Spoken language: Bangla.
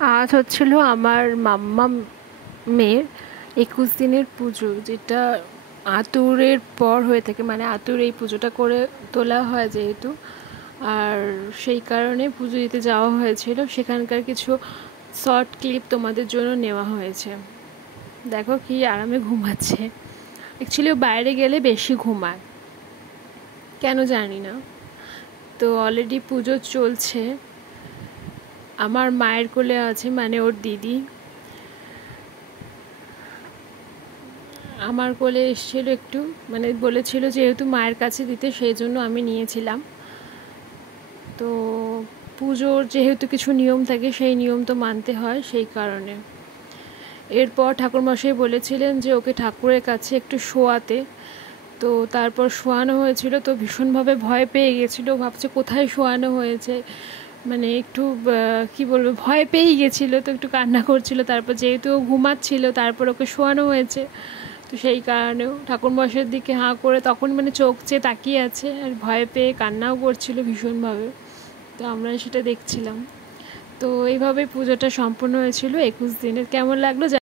আজ হচ্ছিল আমার মাম্মা মেয়ের 21 দিনের পুজো, যেটা আতুরের পর হয়ে থাকে, মানে আতুর এই পুজোটা করে তোলা হয় যেহেতু, আর সেই কারণে পুজো দিতে যাওয়া হয়েছিল। সেখানকার কিছু শর্ট ক্লিপ তোমাদের জন্য নেওয়া হয়েছে। দেখো কি আরামে ঘুমাচ্ছে। অ্যাকচুয়ালি বাইরে গেলে বেশি ঘুমায়, কেন জানি না। তো অলরেডি পুজো চলছে। আমার মায়ের কোলে আছে, মানে ওর দিদি আমার কোলে এসেছিল একটু, মানে বলেছিল যেহেতু মায়ের কাছে দিতে, সেই জন্য আমি নিয়েছিলাম। তো পুজোর যেহেতু কিছু নিয়ম থাকে, সেই নিয়ম তো মানতে হয়, সেই কারণে। এরপর ঠাকুরমশাই বলেছিলেন যে ওকে ঠাকুরের কাছে একটু শোয়াতে। তো তারপর শোয়ানো হয়েছিল, তো ভীষণভাবে ভয় পেয়ে গেছিলো, ভাবছে কোথায় শোয়ানো হয়েছে, মানে একটু কি বলবো, ভয় পেয়েই গেছিলো, তো একটু কান্না করছিল। তারপর যেহেতু ও ঘুমাচ্ছিল, তারপর ওকে শোয়ানো হয়েছে, তো সেই কারণেও ঠাকুরমশাইয়ের দিকে হাঁ করে তখন মানে চোখ চেয়ে তাকিয়ে আছে, আর ভয় পেয়ে কান্নাও করছিল ভীষণভাবে। তো আমরা সেটা দেখছিলাম। তো এইভাবে পুজোটা সম্পন্ন হয়েছিল 21 দিনের। কেমন লাগলো